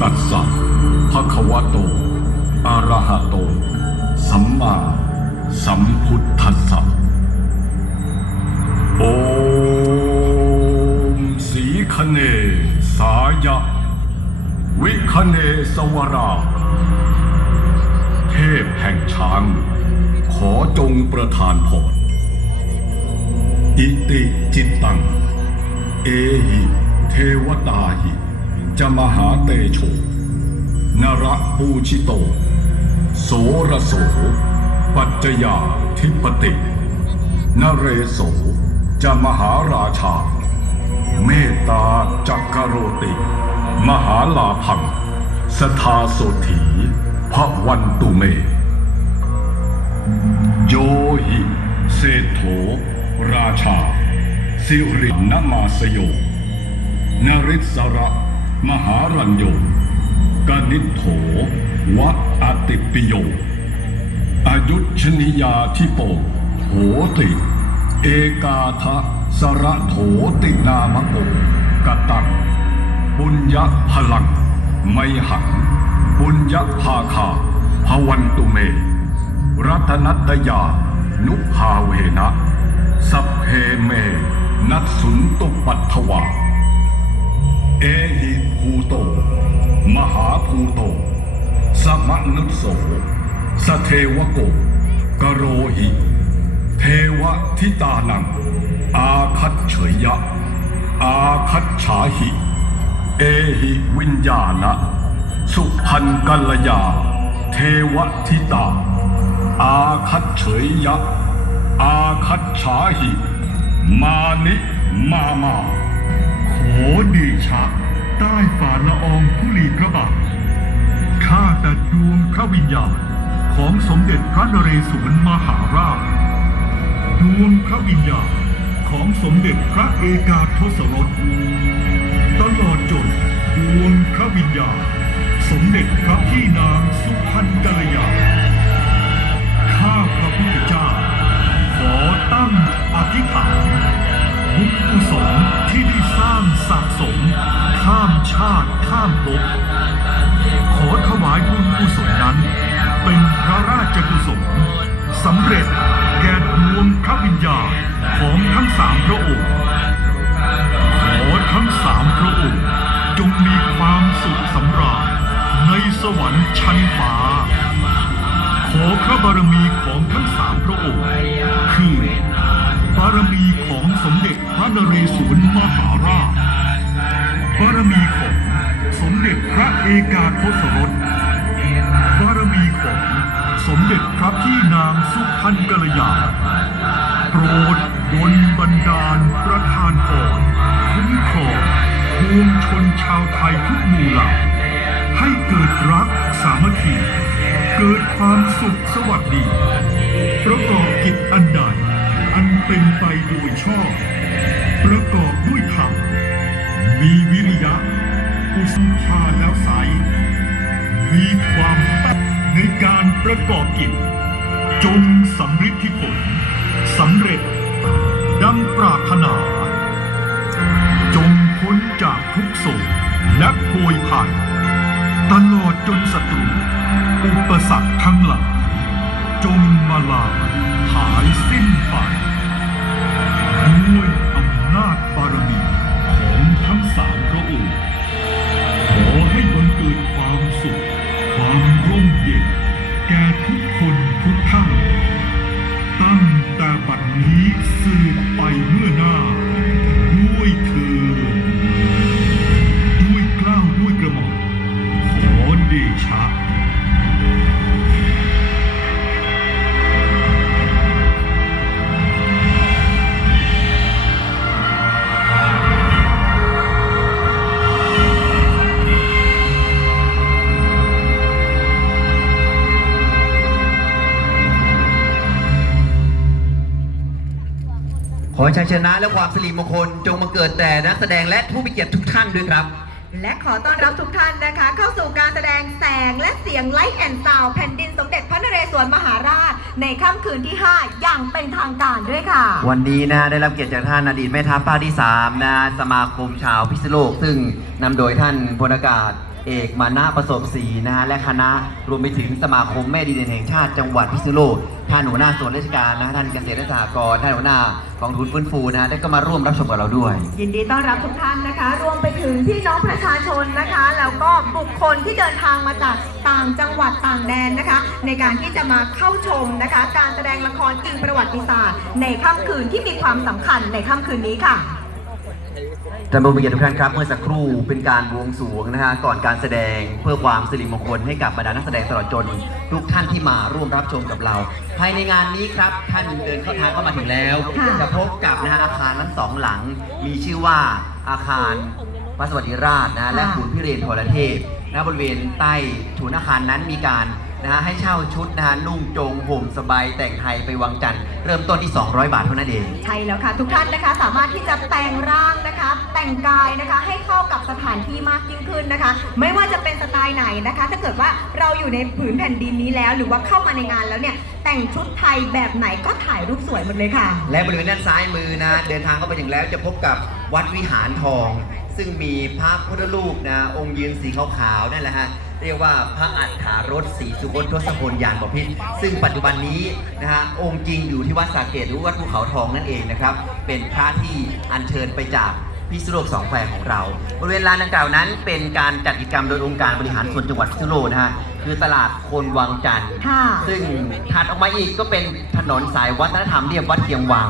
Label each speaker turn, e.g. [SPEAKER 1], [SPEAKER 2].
[SPEAKER 1] ตัสสะภะคะวะโตอะระหะโต สัมมาสัมพุทธัสสะโอมสีคเน สายะ วิคเนสวรา เทพแห่งช้าง ขอจงประทานพรอิติจิตตัง เอหิ เทวตาหิ จะมหาเตโช นระปูชิโต โสระโส ปัจจยาธิปติ นเรโสจะมหาราชา เมตตาจักกโรติ มหาลาพัง สทาโสถีพระวันตุเม โยหิเศโถ ราชา สิรินมาสโยนริสระ มหารัญโยกนิโถวะอติปิโยอายุชนิยาทิโปโหติ เอกาทะสระโถตินามโกกตังปุญญพลัง ไมหัง ปุญญภาคาภวันตุเม รัตนัตยา นุภาเวนะ สัพเพเม นัสสุนตุปัตถวา เอหิภูโต มหาภูโต สมนุสโสสเทวโก กโรหิ เทวทิตานัง อาคัตเฉยยะ อาคัตฉาหิ เอหิวิญญาณะ สุพันกัลยา เทวทิตา อาคัตเฉยยะ อาคัตฉาหิ มานิมามา
[SPEAKER 2] ดชะใต้ฝ่าละอองธุลีพระบาทข้าแต่ดวงพระวิญญาณของสมเด็จพระนเรศวรมหาราช ดวงพระวิญญาณของสมเด็จพระเอกาทศรส สามพระองค์ขอทั้งสามพระองค์จงมีความสุขสำราญในสวรรค์ชั้นฟ้า ขอพระบารมีของทั้งสามพระองค์ คือบารมีของสมเด็จพระนเรศวรมหาราช บารมีของสมเด็จพระเอกาทศรสบารมีของสมเด็จพระพี่นางสุพรรณกัลยาโปรด ดลบันดาลประทานพรคุ้มครองปวงชนชาวไทยทุกหมู่เหล่า ให้เกิดรักสามัคคีเกิดความสุขสวัสดีประกอบกิจอันใดอันเป็นไปโดยชอบ ประกอบด้วยธรรมมีวิริยะ อุสมภาแล้วใส มีความตั้งในการประกอบกิจ จงสำฤทธิผลสำเร็จ ดังปรารถนา จงพ้นจากทุกโศกและโวยภัยตลอดจนศัตรู อุปสรรคทั้งหลายจงมาลาหายสิ้นไปด้วย ขอชั
[SPEAKER 3] ยชนะและความสิริมงคลจงมาเกิดแต่นักแสดงและผู้มีเกียรติทุกท่านด้วยครับ
[SPEAKER 4] และขอต้อนรับทุกท่านนะคะ เข้าสู่การแสดงแสงและเสียงไลท์แอนด์ซาวแผ่นดินสมเด็จพระนเรศวรมหาราช ในค่ำคืนที่ 5 อย่างเป็นทางการด้วยค่ะ
[SPEAKER 3] วันนี้นะได้รับเกียรติจากท่านอดีตแม่ทัพภาคที่3นะสมาคมชาวพิษณุโลก ซึ่งนำโดยท่านพลอากาศ
[SPEAKER 5] เอกมานะประสบศรีนะฮะและคณะรวมไปถึงสมาคมแม่ดีเด่นแห่งชาติจังหวัดพิษณุโลกท่านหัวหน้าส่วนราชการนะท่านเกษตรและสหกรณ์ท่านหัวหน้ากองทุนฟื้นฟูนะฮะได้ก็มาร่วมรับชมกับเราด้วย
[SPEAKER 4] ยินดีต้อนรับทุกท่านนะคะ รวมไปถึงพี่น้องประชาชนนะคะ แล้วก็บุคคลที่เดินทางมาจากต่างจังหวัดต่างแดนนะคะ ในการที่จะมาเข้าชมนะคะ การแสดงละครอิงประวัติศาสตร์ ในค่ำคืนที่มีความสำคัญในค่ำคืนนี้ค่ะ
[SPEAKER 5] ท่านผู้มีเกียรติทุกท่านครับ เมื่อสักครู่เป็นการบวงสรวงนะฮะก่อนการแสดงเพื่อความสิริมงคลให้กับบรรดานักแสดงตลอดจน ทุกท่านที่มาร่วมรับชมกับเรา ภายในงานนี้ครับท่านเดินเข้าทางเข้ามาถึงแล้ว
[SPEAKER 4] ค่ะ
[SPEAKER 5] จะพบกับนะฮะอาคารทั้งสองหลัง มีชื่อว่าอาคารพระสวัสดิราชนะฮะและศูนย์พิเรนทรเทพนะบริเวณใต้ถุนอาคารนั้นมีการ นะฮะให้เช่าชุดนะฮะนุ่งโจงห่มสบายแต่งไทยไปวังจันทร์เริ่มต้นที่ 200 บาทเท่านั้นเอง
[SPEAKER 4] ใช่แล้วค่ะ ทุกท่านนะคะสามารถที่จะแต่งร่างนะคะ แต่งกายนะคะให้เข้ากับสถานที่มากยิ่งขึ้นนะคะ ไม่ว่าจะเป็นสไตล์ไหนนะคะ ถ้าเกิดว่าเราอยู่ในผืนแผ่นดินนี้แล้ว หรือว่าเข้ามาในงานแล้วเนี่ยแต่งชุดไทยแบบไหนก็ถ่ายรูปสวยหมดเลยค่ะ
[SPEAKER 5] และบริเวณด้านซ้ายมือนะเดินทางเข้าไปถึงแล้วจะพบกับวัดวิหารทอง ซึ่งมีพระพุทธรูปนะองค์ยืนสีขาวๆนั่นแหละฮะ เรียกว่าพระอัฏฐารถสีสุคตทศพลยานบพิตรซึ่งปัจจุบันนี้นะฮะองค์จริงอยู่ที่วัดสาเกตหรือวัดภูเขาทองนั่นเองนะครับ เป็นพระที่อัญเชิญไปจากพิษณุโลกสองแควของเราบริเวณลานดังกล่าวนั้นเป็นการจัดกิจกรรมโดยองค์การบริหารส่วนจังหวัดพิษณุโลกนะฮะคือตลาดคนวังจันทร์
[SPEAKER 4] ค่ะ
[SPEAKER 5] ซึ่งถัดออกมาอีกก็เป็นถนนสายวัฒนธรรมเรียบวัดเคียงวัง